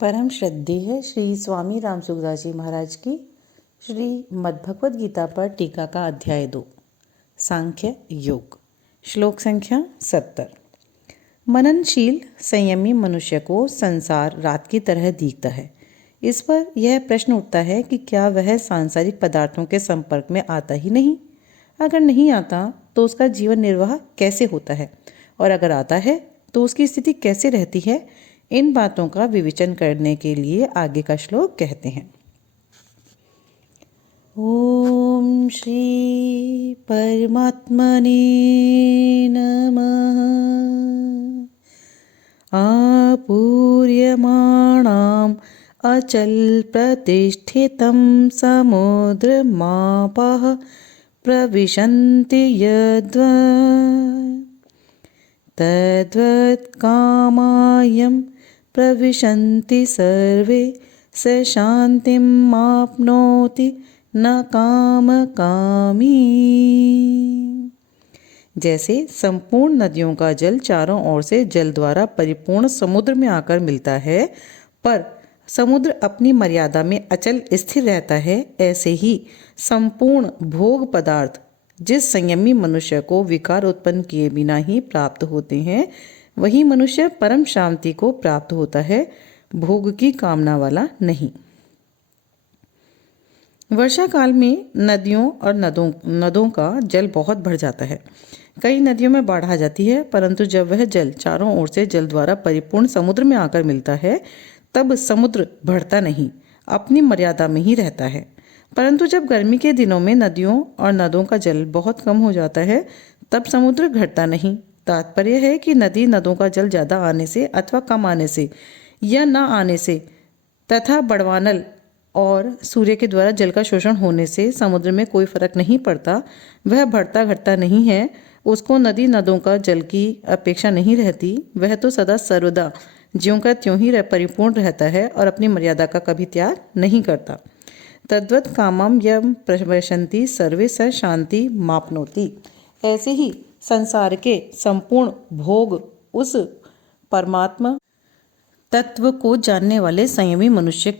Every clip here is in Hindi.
परम श्रद्धेय श्री स्वामी राम सुखदास जी महाराज की श्री मद्भगवद गीता पर टीका का अध्याय 2 सांख्य योग। श्लोक संख्या 70। मननशील संयमी मनुष्य को संसार रात की तरह दिखता है। इस पर यह प्रश्न उठता है कि क्या वह सांसारिक पदार्थों के संपर्क में आता ही नहीं? अगर नहीं आता तो उसका जीवन निर्वाह कैसे होता है, और अगर आता है तो उसकी स्थिति कैसे रहती है? इन बातों का विवेचन करने के लिए आगे का श्लोक कहते हैं। ओम श्री परमात्मने नमः। आपूर्यमाणाम् अचल प्रतिष्ठितं समुद्रमापः प्रविशन्ति यद्वत् तद्वत् कामायं प्रविशन्ति सर्वे स शान्तिम् आप्नोति न कामकामी। जैसे संपूर्ण नदियों का जल चारों ओर से जल द्वारा परिपूर्ण समुद्र में आकर मिलता है, पर समुद्र अपनी मर्यादा में अचल स्थिर रहता है, ऐसे ही संपूर्ण भोग पदार्थ जिस संयमी मनुष्य को विकार उत्पन्न किए बिना ही प्राप्त होते हैं, वही मनुष्य परम शांति को प्राप्त होता है, भोग की कामना वाला नहीं। वर्षा काल में नदियों और नदों का जल बहुत बढ़ जाता है। कई नदियों में बाढ़ आ जाती है, परंतु जब वह जल चारों ओर से जल द्वारा परिपूर्ण समुद्र में आकर मिलता है, तब समुद्र बढ़ता नहीं, अपनी मर्यादा में ही रहता है। परंतु जब गर्मी के दिनों में नदियों और नदों का जल बहुत कम हो जाता है, तब समुद्र घटता नहीं। तात्पर्य है कि नदी नदों का जल ज़्यादा आने से अथवा कम आने से या न आने से तथा बड़वानल और सूर्य के द्वारा जल का शोषण होने से समुद्र में कोई फर्क नहीं पड़ता। वह बढ़ता घटता नहीं है, उसको नदी नदों का जल की अपेक्षा नहीं रहती। वह तो सदा सर्वदा ज्यों का त्यों ही परिपूर्ण रहता है और अपनी मर्यादा का कभी त्याग नहीं करता। तद्वत् कामम यम प्रविशन्ति सर्वे स शांति माप्नोति। ऐसे ही संसार के संपूर्ण भोग उस परमात्मा तत्व को जानने वाले संयमी मनुष्य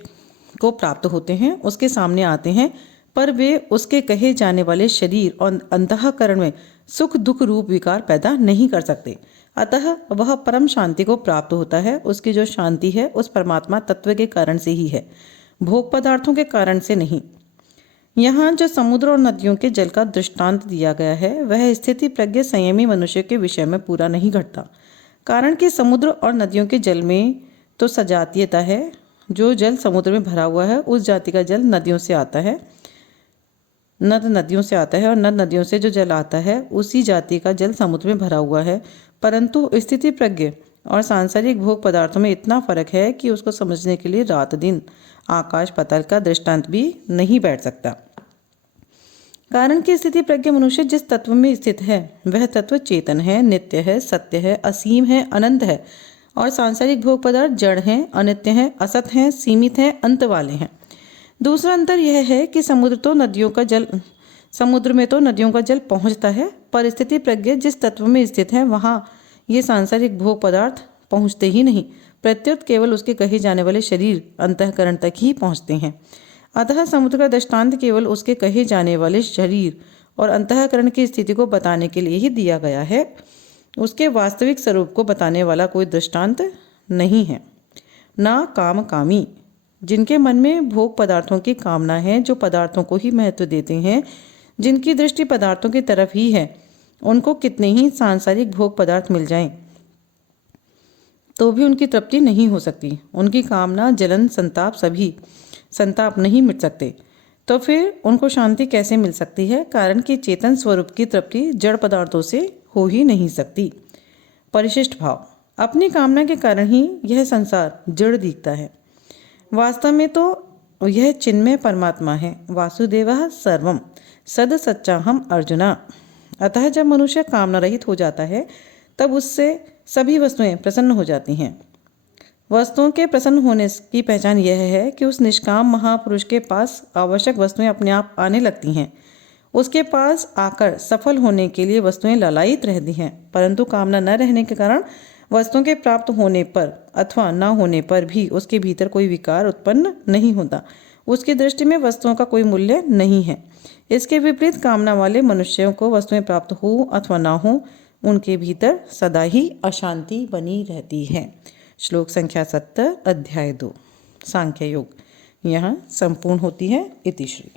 को प्राप्त होते हैं, उसके सामने आते हैं, पर वे उसके कहे जाने वाले शरीर और अंतःकरण में सुख दुख रूप विकार पैदा नहीं कर सकते। अतः वह परम शांति को प्राप्त होता है। उसकी जो शांति है उस परमात्मा तत्व के कारण से ही है, भोग पदार्थों के कारण से नहीं। यहाँ जो समुद्र और नदियों के जल का दृष्टांत दिया गया है, वह स्थिति प्रज्ञ संयमी मनुष्य के विषय में पूरा नहीं घटता। कारण कि समुद्र और नदियों के जल में तो सजातीयता है। जो जल समुद्र में भरा हुआ है उस जाति का जल नदियों से आता है, नद नदियों से आता है, और नद नदियों से जो जल आता है उसी जाति का जल समुद्र में भरा हुआ है। परंतु स्थिति प्रज्ञ और सांसारिक भोग पदार्थों में इतना फर्क है कि उसको समझने के लिए रात दिन आकाश पाताल का दृष्टांत भी नहीं बैठ सकता। कारण कि स्थिति प्रज्ञ मनुष्य जिस तत्व में स्थित है वह तत्व चेतन है, नित्य है, सत्य है, असीम है, अनंत है, और सांसारिक भोग पदार्थ जड़ हैं, अनित्य हैं, असत हैं, सीमित हैं, अंत वाले हैं। दूसरा अंतर यह है कि समुद्र में तो नदियों का जल पहुंचता है, पर स्थिति प्रज्ञ जिस तत्व में स्थित है वहां ये सांसारिक भोग पदार्थ पहुंचते ही नहीं, प्रत्युत केवल उसके कहे जाने वाले शरीर अंतःकरण तक ही पहुंचते हैं। अतः समुद्र का दृष्टांत केवल उसके कहे जाने वाले शरीर और अंतःकरण की स्थिति को बताने के लिए ही दिया गया है। उसके वास्तविक स्वरूप को बताने वाला कोई दृष्टांत नहीं है। ना काम कामी, जिनके मन में भोग पदार्थों की कामना है, जो पदार्थों को ही महत्व देते हैं, जिनकी दृष्टि पदार्थों की तरफ ही है, उनको कितने ही सांसारिक भोग पदार्थ मिल जाएं तो भी उनकी तृप्ति नहीं हो सकती। उनकी कामना, जलन, संताप नहीं मिट सकते। तो फिर उनको शांति कैसे मिल सकती है? कारण कि चेतन स्वरूप की तृप्ति जड़ पदार्थों से हो ही नहीं सकती। परिशिष्ट भाव, अपनी कामना के कारण ही यह संसार जड़ दिखता है। वास्तव में तो यह चिन्मय परमात्मा है। वासुदेवः सर्वम सद सच्चाहम अर्जुना। अतः जब मनुष्य कामना रहित हो जाता है तब उससे सभी वस्तुएं प्रसन्न हो जाती हैं। वस्तुओं के प्रसन्न होने की पहचान यह है कि उस निष्काम महापुरुष के पास आवश्यक वस्तुएं अपने आप आने लगती हैं। उसके पास आकर सफल होने के लिए वस्तुएं ललायित रहती हैं, परंतु कामना न रहने के कारण वस्तुओं के प्राप्त होने पर अथवा न होने पर भी उसके भीतर कोई विकार उत्पन्न नहीं होता। उसकी दृष्टि में वस्तुओं का कोई मूल्य नहीं है। इसके विपरीत कामना वाले मनुष्यों को वस्तुएं प्राप्त हो अथवा ना हो, उनके भीतर सदा ही अशांति बनी रहती है। श्लोक संख्या 70, अध्याय 2 सांख्य योग यहाँ संपूर्ण होती है। इति श्री।